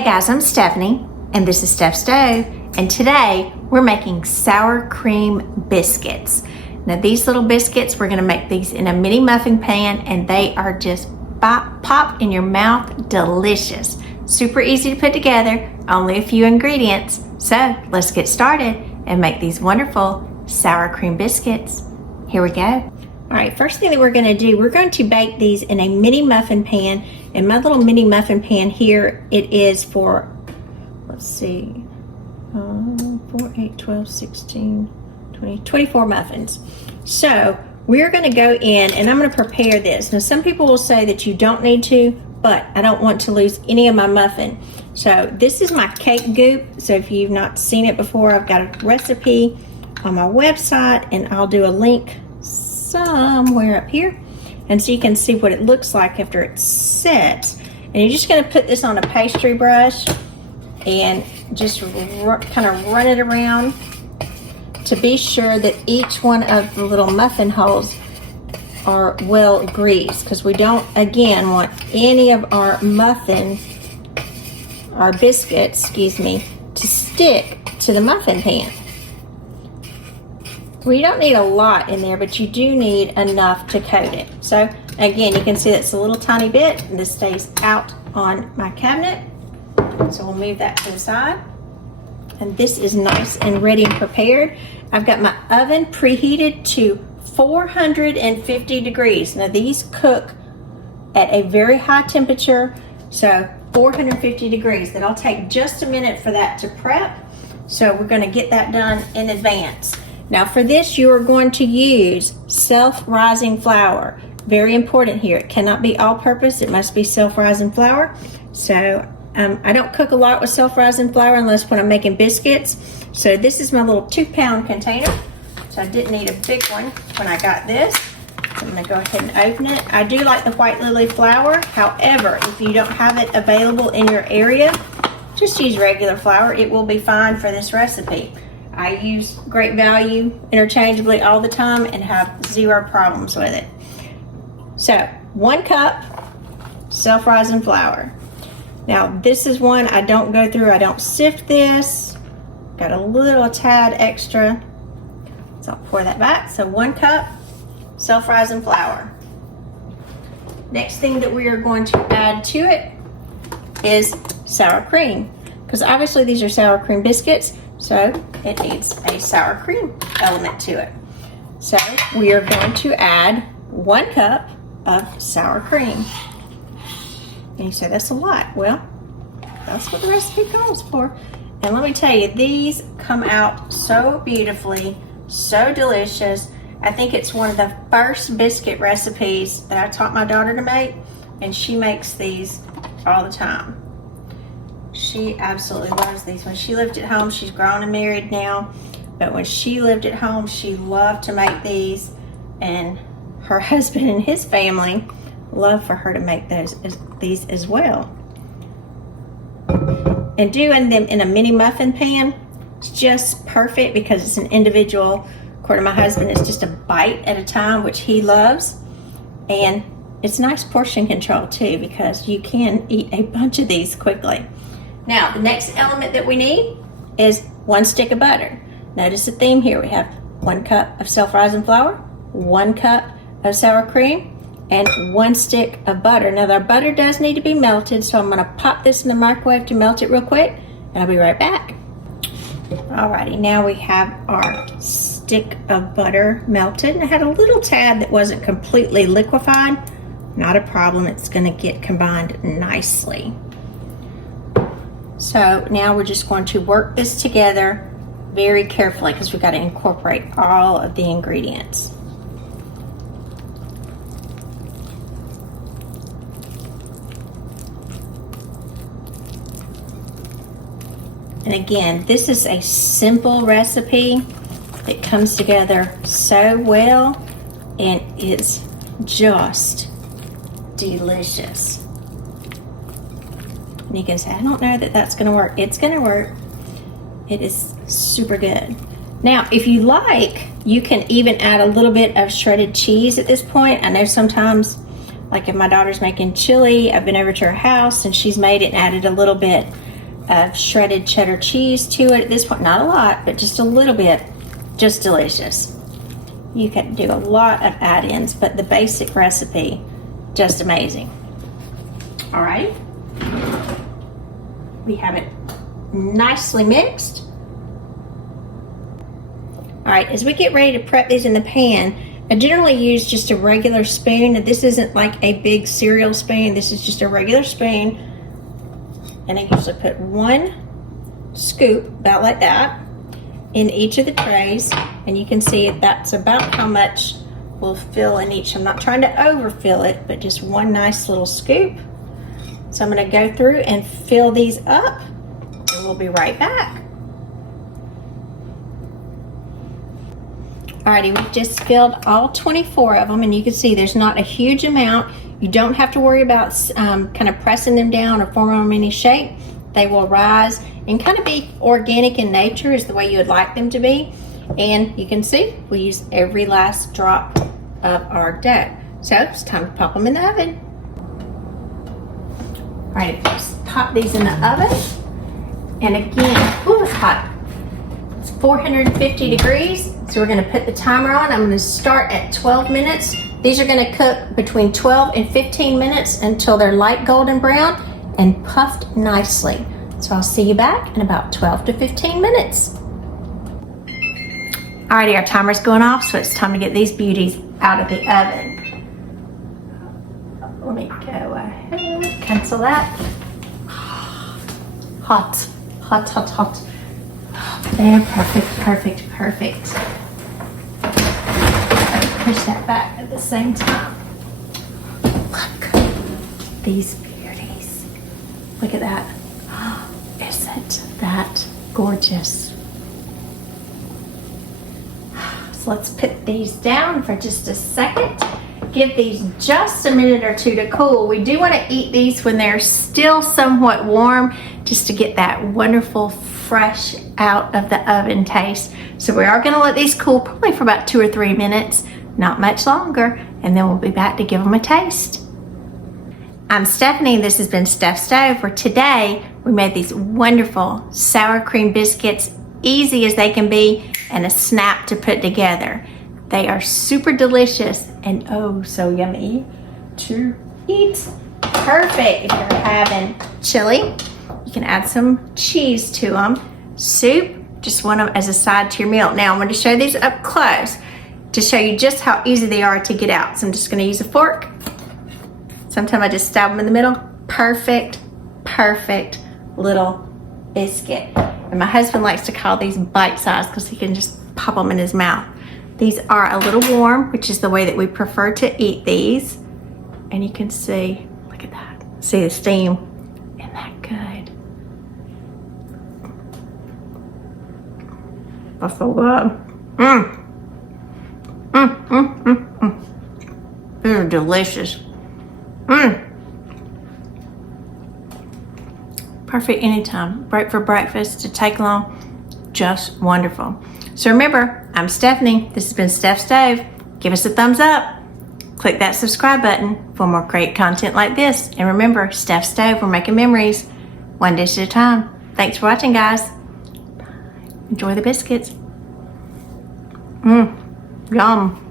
Hey guys, I'm Stephanie, and this is Steph Stove, and today we're making sour cream biscuits. Now these little biscuits, we're gonna make these in a mini muffin pan, and they are just pop in your mouth, delicious. Super easy to put together, only a few ingredients. So let's get started and make these wonderful sour cream biscuits. Here we go. All right, first thing that we're gonna do, we're going to bake these in a mini muffin pan. In my little mini muffin pan here, it is for, let's see, 4, 8, 12, 16, 20, 24 muffins. So we're gonna go in and I'm gonna prepare this. Now some people will say that you don't need to, but I don't want to lose any of my muffin. So this is my Cake Goop. So if you've not seen it before, I've got a recipe on my website and I'll do a link somewhere up here. And so you can see what it looks like after it's set. And you're just gonna put this on a pastry brush and just kind of run it around to be sure that each one of the little muffin holes are well greased, because we don't, again, want any of our biscuits, to stick to the muffin pan. Well, you don't need a lot in there, but you do need enough to coat it. So again, you can see that's a little tiny bit, and this stays out on my cabinet. So we'll move that to the side. And this is nice and ready and prepared. I've got my oven preheated to 450 degrees. Now these cook at a very high temperature, so 450 degrees. That'll take just a minute for that to prep. So we're gonna get that done in advance. Now for this, you are going to use self-rising flour. Very important here. It cannot be all-purpose. It must be self-rising flour. So I don't cook a lot with self-rising flour unless when I'm making biscuits. So this is my little 2-pound container. So I didn't need a big one when I got this. So I'm gonna go ahead and open it. I do like the white lily flour. However, if you don't have it available in your area, just use regular flour. It will be fine for this recipe. I use Great Value interchangeably all the time and have zero problems with it. So 1 cup self-rising flour. Now this is one I don't go through, I don't sift this. Got a tad extra. So I'll pour that back. So 1 cup self-rising flour. Next thing that we are going to add to it is sour cream. Because obviously these are sour cream biscuits, so it needs a sour cream element to it. So we are going to add 1 cup of sour cream. And you say, that's a lot. Well, that's what the recipe calls for. And let me tell you, these come out so beautifully, so delicious. I think it's one of the first biscuit recipes that I taught my daughter to make, and she makes these all the time. She absolutely loves these. When she lived at home, she's grown and married now, but when she lived at home, she loved to make these, and her husband and his family love for her to make these as well. And doing them in a mini muffin pan is just perfect because it's an individual. According to my husband, it's just a bite at a time, which he loves, and it's nice portion control too, because you can eat a bunch of these quickly. Now, the next element that we need is 1 stick of butter. Notice the theme here. We have 1 cup of self-rising flour, 1 cup of sour cream, and 1 stick of butter. Now, the butter does need to be melted, so I'm gonna pop this in the microwave to melt it real quick, and I'll be right back. Alrighty, now we have our stick of butter melted. And I had a little tad that wasn't completely liquefied. Not a problem, it's gonna get combined nicely. So now we're just going to work this together very carefully because we've got to incorporate all of the ingredients. And again, this is a simple recipe that comes together so well and it's just delicious. And you can say, I don't know that that's gonna work. It's gonna work. It is super good. Now, if you like, you can even add a little bit of shredded cheese at this point. I know sometimes Like if my daughter's making chili, I've been over to her house and she's made it and added a little bit of shredded cheddar cheese to it at this point. Not a lot, but just a little bit. Just delicious. You can do a lot of add-ins, but the basic recipe, just amazing. All right. We have it nicely mixed. All right, as we get ready to prep these in the pan, I generally use just a regular spoon. This isn't like a big cereal spoon. This is just a regular spoon. And I usually put 1 scoop, about like that, in each of the trays. And you can see that's about how much will fill in each. I'm not trying to overfill it, but just 1 nice little scoop. So I'm gonna go through and fill these up, and we'll be right back. Alrighty, we've just filled all 24 of them, and you can see there's not a huge amount. You don't have to worry about kind of pressing them down or forming them in any shape. They will rise and kind of be organic in nature is the way you would like them to be. And you can see we use every last drop of our dough. So it's time to pop them in the oven. Alright, just pop these in the oven. And again, ooh, it's hot. It's 450 degrees. So we're gonna put the timer on. I'm gonna start at 12 minutes. These are gonna cook between 12 and 15 minutes until they're light golden brown and puffed nicely. So I'll see you back in about 12 to 15 minutes. Alrighty, our timer's going off, so it's time to get these beauties out of the oven. Let me go ahead, cancel that. Hot, hot, hot, hot. There, perfect, perfect, perfect. Push that back at the same time. Look, these beauties. Look at that. Isn't that gorgeous? So let's put these down for just a second. Give these just a minute or two to cool. We do want to eat these when they're still somewhat warm, just to get that wonderful fresh out of the oven taste. So we are going to let these cool probably for about 2 or 3 minutes, not much longer, and then we'll be back to give them a taste. I'm Stephanie. This has been Steph Stove, where today we made these wonderful sour cream biscuits, easy as they can be, and a snap to put together. They are super delicious and oh so yummy to eat. Perfect if you're having chili. You can add some cheese to them. Soup, just want them as a side to your meal. Now I'm going to show these up close to show you just how easy they are to get out. So I'm just going to use a fork. Sometimes I just stab them in the middle. Perfect, perfect little biscuit. And my husband likes to call these bite-sized because he can just pop them in his mouth. These are a little warm, which is the way that we prefer to eat these. And you can see, look at that. See the steam? Isn't that good? That's so good. These are delicious. Perfect anytime. Break for breakfast, to take along. Just wonderful. So remember, I'm Stephanie. This has been Steph Stove. Give us a thumbs up. Click that subscribe button for more great content like this. And remember, Steph Stove, we're making memories one dish at a time. Thanks for watching, guys. Bye. Enjoy the biscuits. Yum.